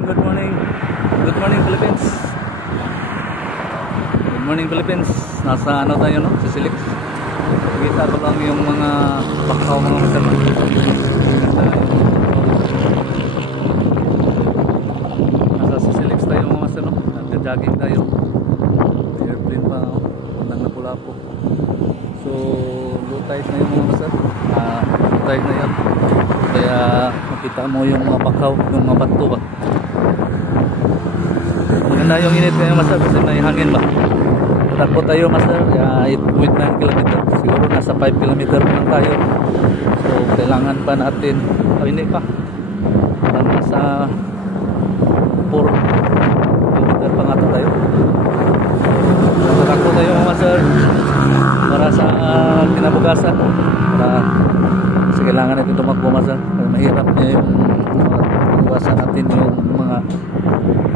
Good morning. Good morning Philippines. Good morning Philippines. Nasa ano tayo no? Sisilix. Kita ko lang yung mga bakaw mga masyadong. Nasa Sisilix tayo mga masyadong. Nagja-jogging tayo. Airplane pa. Nang Lapu-Lapu. So low tide na yung mga masyadong. Low tide na yan. Kaya makita mo yung mga bakaw, yung mga bato ba. Maganda yung init ngayon master kasi may hangin ba. Takbo tayo master, 8.9 km. Siguro nasa 5 km lang tayo. So kailangan pa natin, hindi pa. Nasa 4 km pa nga tayo. So takbo tayo master para sa kinabukasan. Kasi kailangan natin tumakbo master. Mahirap niya yung iwasan natin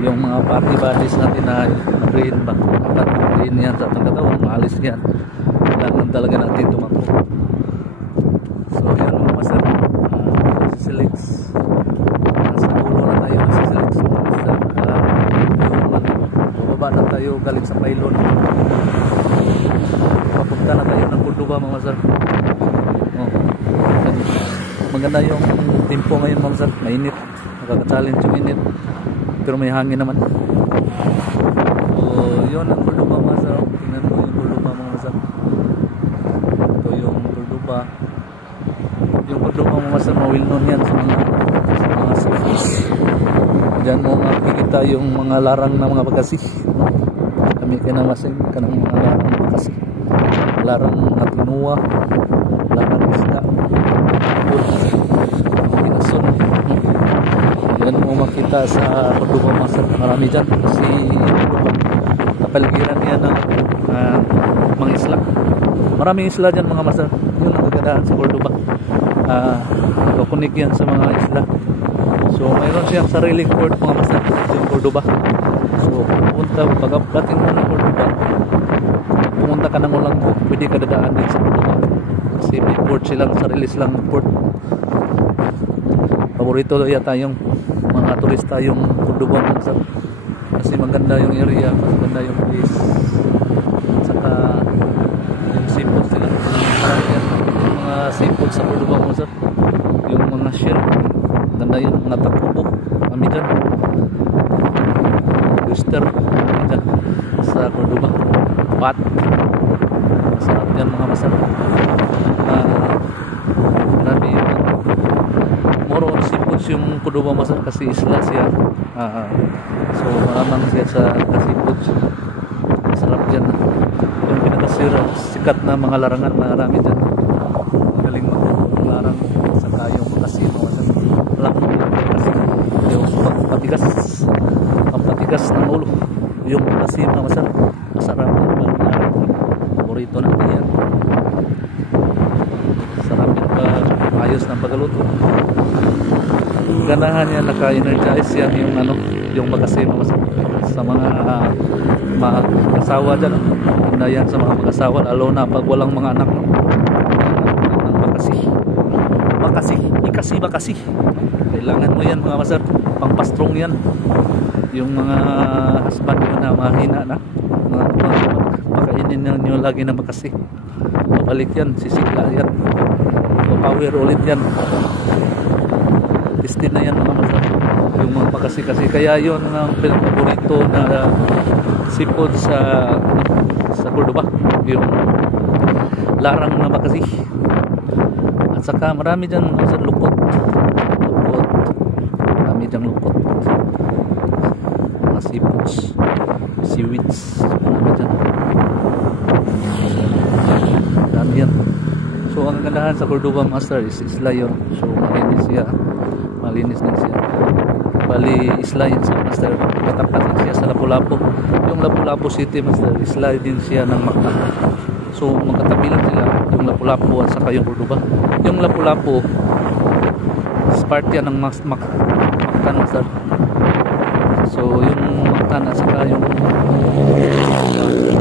yung mga party bodies natin na brain ba. Dapat brain yan sa ating katawan, maalis yan. Kailangan talaga natin tumakbo. So yan mga master, Sisilix. Nasa dulo na tayo sa Sisilix mga master. Bababa na tayo galing sa Pailon. Papunta na tayo ng Córdoba mga master. Maganda yung tempo ngayon mga master, mainit. Nakaka-challenge yung init. Pero may hangin naman. So yun ang Córdoba mga master. Tingnan mo yung Córdoba mga master. Ito yung Córdoba. Yung Córdoba mga master, well known yan sa mga surfers. Diyan mo makikita yung mga larang na mga bagasi. Kami kinamasin ka ng mga larang na bagasi. Larang na tinua, larang isda, pinason. Yan mo makita sa Córdoba master, marami dyan kasi kapaligiran yan ng mga isla. Maraming isla dyan mga master. Yun ang kagandahan sa Córdoba. Kukunik yan sa mga isla. So mayroon siyang sariling port mga master, yung Córdoba. So pumunta, pagdating mo ng Córdoba, pumunta ka ng Olanggo, pwede ka dadaan din sa Córdoba kasi may port silang, sarili silang port. Paborito yata yung mga turista yung Córdoba kasi maganda yung area, maganda yung place, saka yung seafood sila, yung mga seafood sa Córdoba mo sir, yung mga shell, maganda yun, mga tapubo kami dyan, oyster kami dyan sa Córdoba, pat masarap yan mga masarap. Marami yung moro seafoods yung Córdoba master kasi isla siya. So maramang siya sa seafoods. Masarap dyan. Yung pinakasikat na mga larangan, marami dyan. Magaling maglarang saka yung makasino master. Walang yung pampatigas ng ulo. Yung makasino master. Masarap yan. Paborito natin yan. Sarap yan pa. Ayos ng pagluto. Ganahan yan, naka-energize yan yung makasino sa mga mag-asawa dyan. Ganda yan sa mga mag-asawa, lalo na pag walang mga anak ng makasi. Kailangan mo yan mga master, pang-pastrong yan. Yung mga husband nyo na mahina na, makainin nyo lagi na makasi. Mabalik yan, sisigla yan, power ulit yan. Listed na yan mga master, yung mga makasi kasi. Kaya yun ang pinakapaborito na seafood sa Córdoba, yung larang na makasi. At saka marami dyan sa lukot, marami dyan lukot, mga seafoods, seaweeds, marami dyan, marami yan. So ang gandahan sa Córdoba master is isla yun. So malinis din siya. Bali isla yun sa master, katapat lang siya sa Lapu-Lapu. Yung Lapu-Lapu City master, isla din siya ng Mactan. So magkatabi lang sila, yung Lapu-Lapu at saka yung Córdoba. Yung Lapu-Lapu part yan ng Mactan master. So yung Mactan at saka yung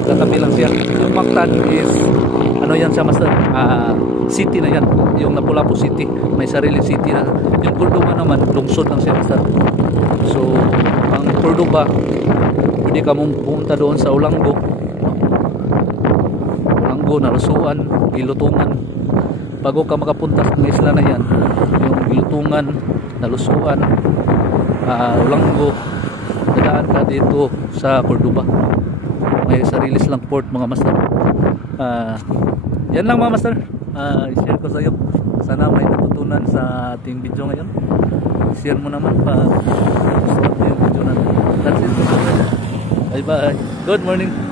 katabi lang siya. Yung Mactan is ano yan siya master, city na yan, yung Lapu-Lapu City, may sarili city na. Yung Córdoba naman lungsod lang siya master. So Cordoba, pwede ka mong pumunta doon sa Olanggo, Nalusuan, Gilutungan. Bago ka makapunta sa isla na yan, yung Gilutungan, Nalusuan, Olanggo, dadaan ka dito sa Cordoba. May sarili silang port mga master. Yan lang mga master, i-share ko sa iyo. Sana may natutunan sa ating video ngayon. Share mo naman pa gusto mo yung video natin. That's it. Bye bye. Good morning.